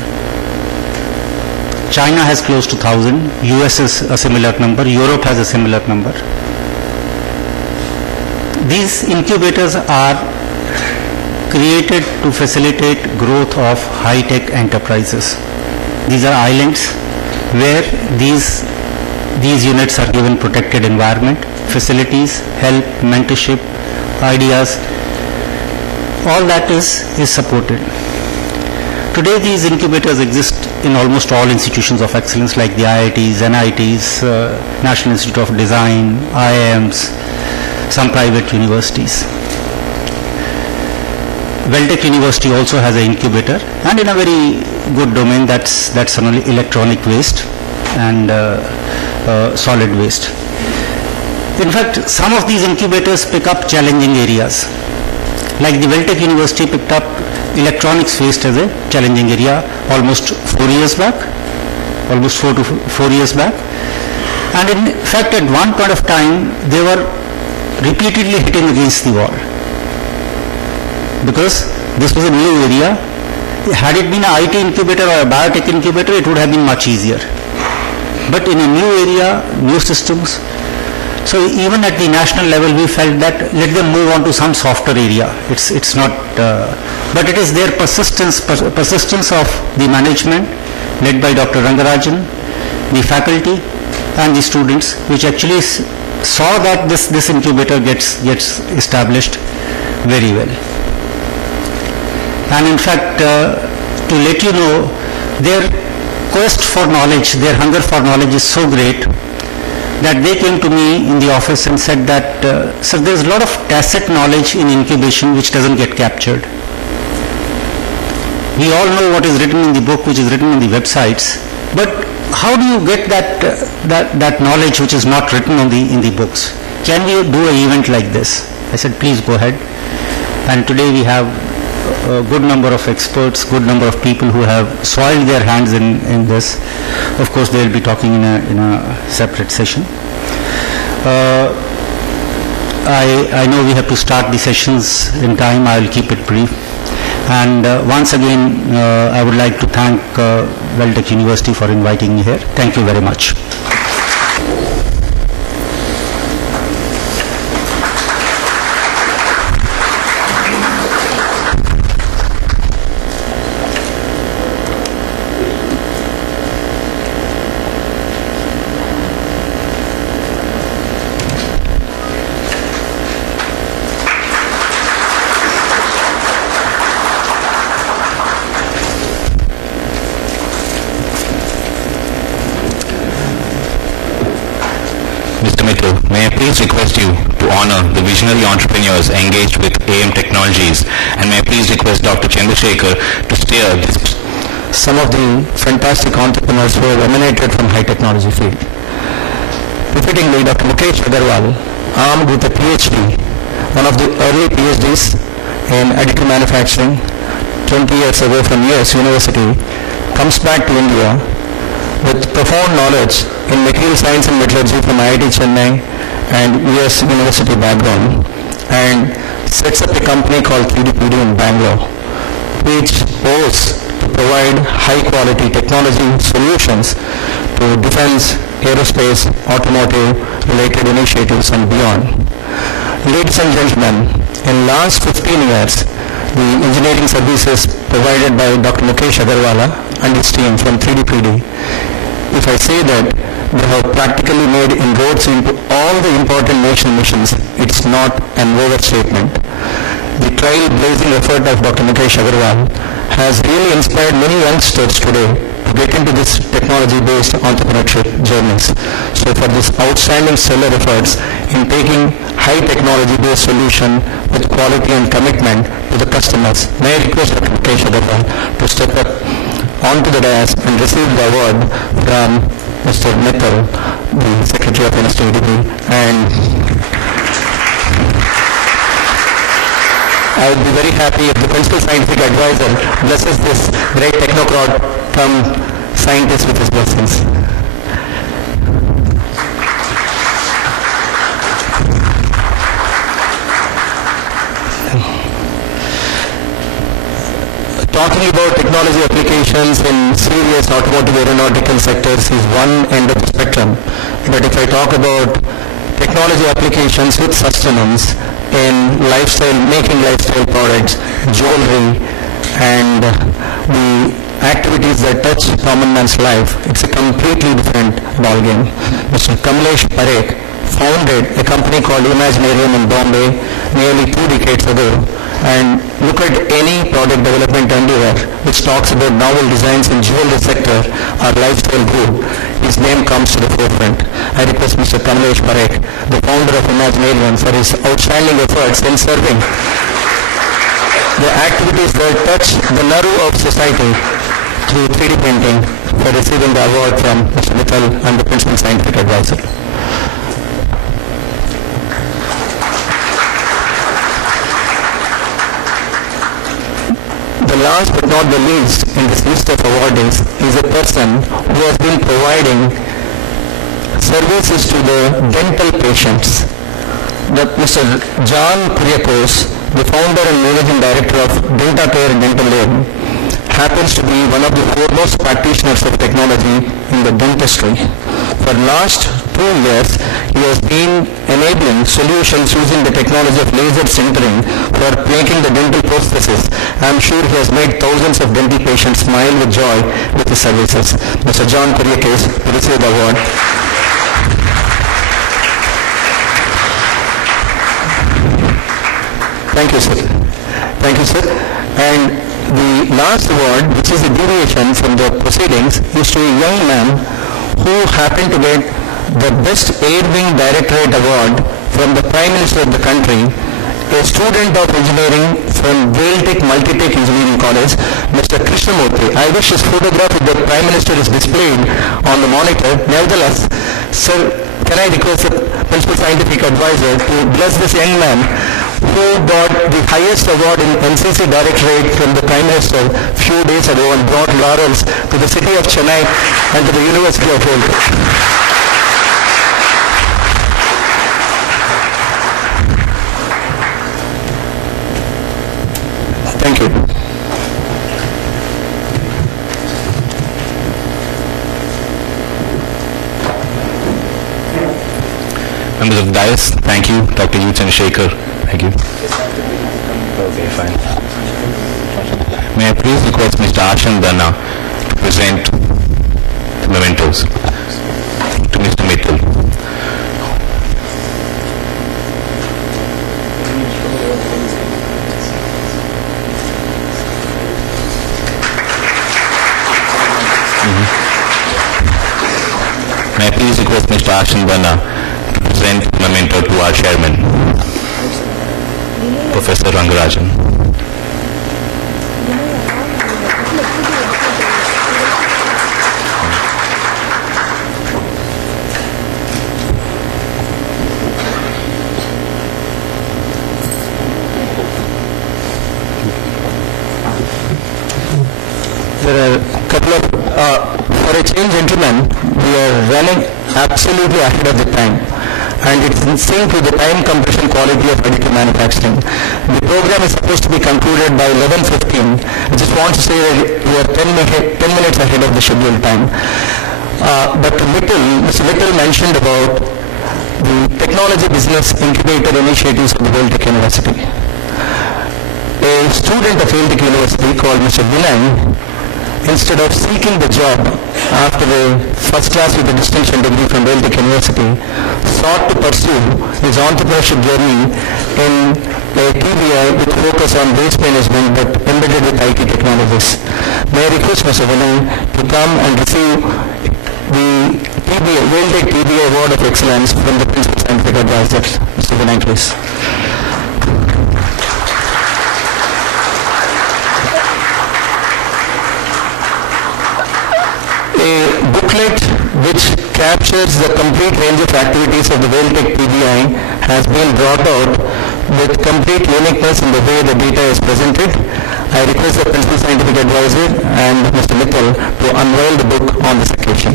China has close to 1,000, US is a similar number, Europe has a similar number. These incubators are created to facilitate growth of high-tech enterprises. These are islands where these units are given protected environment, facilities, help, mentorship, ideas, all that is supported. Today these incubators exist in almost all institutions of excellence like the IITs, NITs, National Institute of Design, IIMs, some private universities. Weldtech University also has an incubator, and in a very good domain, that's on electronic waste and solid waste. In fact, some of these incubators pick up challenging areas. Like the Weldtech University picked up electronics waste as a challenging area almost 4 years back, almost 4 to 4 years back. And in fact, at one point of time, they were repeatedly hitting against the wall, because this was a new area. Had it been an IT incubator or a biotech incubator, it would have been much easier. But in a new area, new systems, so even at the national level, we felt that let them move on to some softer area. It's not, but it is their persistence of the management led by Dr. Rangarajan, the faculty and the students, which actually saw that this incubator gets established very well. And in fact, to let you know, their quest for knowledge, their hunger for knowledge is so great that they came to me in the office and said that, sir, there's a lot of tacit knowledge in incubation which doesn't get captured. We all know what is written in the book, which is written in the websites, but how do you get that knowledge which is not written in the books? Can we do an event like this? I said, please go ahead. And today we have a good number of experts, good number of people who have soiled their hands in this. Of course, they will be talking in a separate session. I know we have to start the sessions in time. I will keep it brief. And once again, I would like to thank Weldtech University for inviting me here. Thank you very much. May I please request you to honor the visionary entrepreneurs engaged with AM Technologies, and may I please request Dr. Chandrasekhar to steer this. Some of the fantastic entrepreneurs who have emanated from high technology field. Befittingly, Dr. Mukesh Agarwal, armed with a PhD, one of the early PhDs in additive manufacturing, 20 years ago from US University, comes back to India with profound knowledge in material science and metallurgy from IIT Chennai and US University background, and sets up a company called 3DPD in Bangalore, which owes to provide high quality technology solutions to defense, aerospace, automotive related initiatives and beyond. Ladies and gentlemen, in last 15 years, the engineering services provided by Dr. Mukesh Agarwal and his team from 3DPD, if I say that they have practically made inroads into all the important national missions, it's not an overstatement. The trailblazing effort of Dr. Mukesh Agarwal has really inspired many youngsters today to get into this technology-based entrepreneurship journeys. So for this outstanding stellar efforts in taking high technology-based solution with quality and commitment to the customers, may I request Dr. Mukesh Agarwal to step up onto the dais and receive the award from Mr. Mittal, the Secretary of NSTDB, and I would be very happy if the Principal Scientific Advisor blesses this great technocrat come scientist with his blessings. Talking about technology applications in serious automotive aeronautical sectors is one end of the spectrum. But if I talk about technology applications with sustenance in lifestyle, making lifestyle products, jewelry, and the activities that touch common man's life, it's a completely different ballgame. Mr. Kamlesh Parekh founded a company called Imaginarium in Bombay nearly 2 decades ago, and look at any product development endeavor which talks about novel designs in jewelry sector or lifestyle good, his name comes to the forefront. I request Mr. Kamlesh Parekh, the founder of Imaginarium, for his outstanding efforts in serving the activities that touch the nerve of society through 3D printing, for receiving the award from Mr. Mittal and the Principal Scientific Advisor. The last but not the least in this list of awardees is a person who has been providing services to the dental patients. Mr. John Kuriakose, the founder and managing director of DentaCare Dental Lab, happens to be one of the foremost practitioners of technology in the dentistry. For the last 2 years, he has been enabling solutions using the technology of laser sintering for making the dental prosthesis. I am sure he has made thousands of dental patients smile with joy with his services. Mr. John Kuriakose will receive the award. Thank you, sir. Thank you, sir. And the last award, which is a deviation from the proceedings, is to a young man who happened to get the Best Air Wing Directorate Award from the Prime Minister of the country, a student of engineering from Vailtech Multitech Engineering College, Mr. Krishnamurthy. I wish his photograph with the Prime Minister is displayed on the monitor. Nevertheless, sir, can I request the Principal Scientific Advisor to bless this young man who got the highest award in NCC Directorate from the Prime Minister few days ago and brought laurels to the city of Chennai and to the University of Vailtech. Thank you. Members of the dais, thank you. Dr. U. Chandrasekhar, thank you. Okay, fine. May I please request Mr. Ashan Dana to present the mementos to Mr. Mittal. May I please request Mr. Ashan Dana to present the memento to our chairman, Professor Rangarajan. There are a couple of, for a change, gentlemen, we are running absolutely ahead of the time, and it's in sync with the time compression quality of additive manufacturing. The program is supposed to be concluded by 11:15. I just want to say that we are 10 minutes ahead of the scheduled time. But Mr. Mittal mentioned about the technology business incubator initiatives of the Vailtech University. A student of Vailtech University called Mr. Vinay, instead of seeking the job after the first class with a distinction degree from Vailtech University, sought to pursue his entrepreneurship journey in a TBI with focus on waste management but embedded with IT technologies. May I request Mr. Vinay to come and receive the Vailtech TBI Award of Excellence from the Principal Scientific Advisor. Mr. Vinay, please. A booklet which captures the complete range of activities of the Vailtech TBI has been brought out with complete uniqueness in the way the data is presented. I request the Principal Scientific Advisor and Mr. Mittal to unveil the book on this occasion.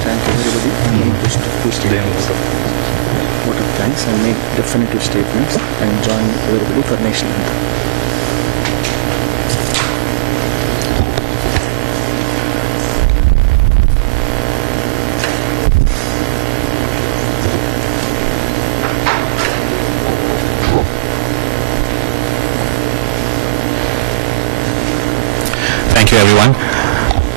Thank you everybody. Please take a vote of thanks and make definitive statements and join everybody for national anthem. Thank you, everyone.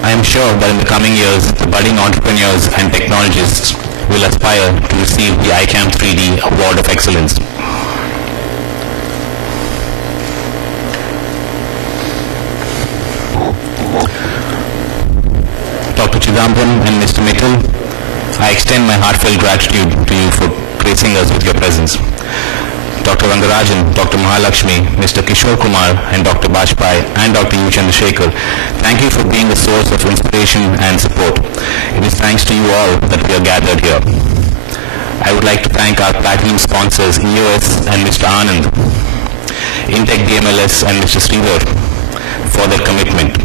I am sure that in the coming years, the budding entrepreneurs and technologists will aspire to receive the ICAM 3D Award of Excellence. Dr. Chidambaram and Mr. Mittal, I extend my heartfelt gratitude to you for gracing us with your presence. Dr. Rangarajan, Dr. Mahalakshmi, Mr. Kishore Kumar, and Dr. Bajpai, and Dr. U. Chandrasekhar, thank you for being a source of inspiration and support. It is thanks to you all that we are gathered here. I would like to thank our platinum sponsors, EOS and Mr. Anand, Intech DMLS and Mr. Sridhar for their commitment.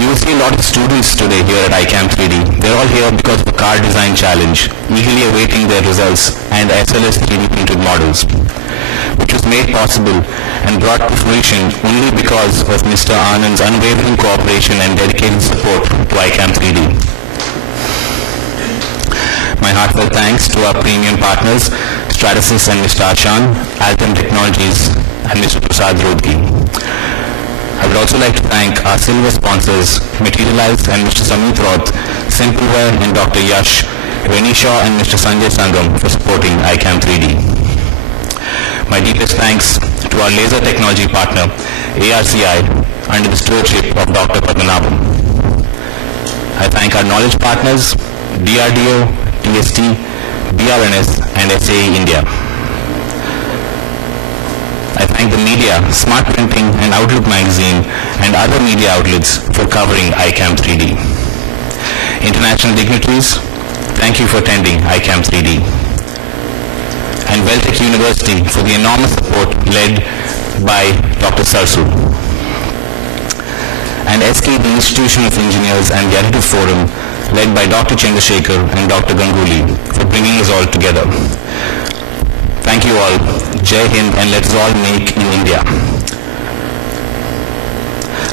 You will see a lot of students today here at ICAM 3D. They're all here because of the car design challenge, eagerly awaiting their results and SLS 3D printed models, which was made possible and brought to fruition only because of Mr. Anand's unwavering cooperation and dedicated support to ICAM 3D. My heartfelt thanks to our premium partners, Stratasys and Mr. Ashan, Altem Technologies, and Mr. Prasad Rodgi. I would also like to thank our silver sponsors, Materialize and Mr. Samit Roth, Simpleware and Dr. Yash, Reni Shaw and Mr. Sanjay Sangam for supporting ICAM 3D. My deepest thanks to our laser technology partner, ARCI, under the stewardship of Dr. Padmanabhan. I thank our knowledge partners, DRDO, TST, BRNS, and SAE India. I thank the media, Smart Printing and Outlook Magazine, and other media outlets for covering ICAM 3D. International dignitaries, thank you for attending ICAM 3D. And Weltec University for the enormous support led by Dr. Sarsu. And SK, the Institution of Engineers, and the Additive Forum led by Dr. Chandrasekhar and Dr. Ganguly for bringing us all together. Thank you all. Jai Hind, and let's all make in India.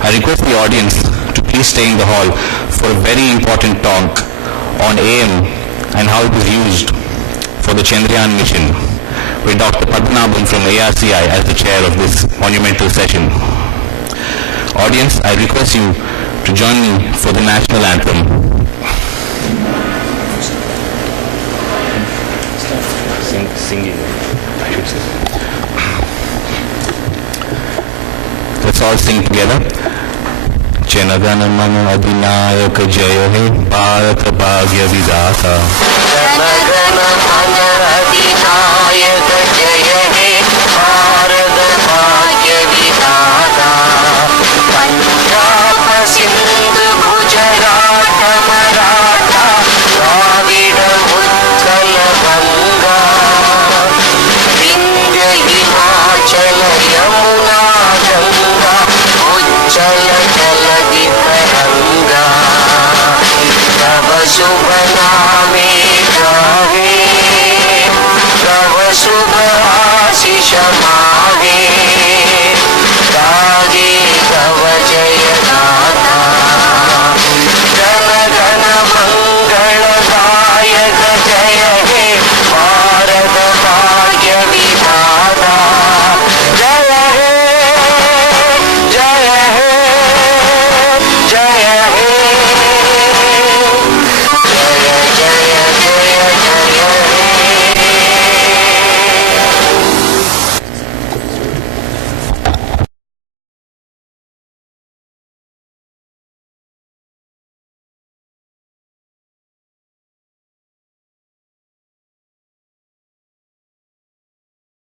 I request the audience to please stay in the hall for a very important talk on AM and how it was used for the Chandrayaan mission with Dr. Padmanabhan from ARCI as the chair of this monumental session. Audience, I request you to join me for the national anthem. Singing, I should say. Let's all sing together. Janagana Mana Adhinayaka Jaya He Bharat Bhagya Vidata. Janagana Mana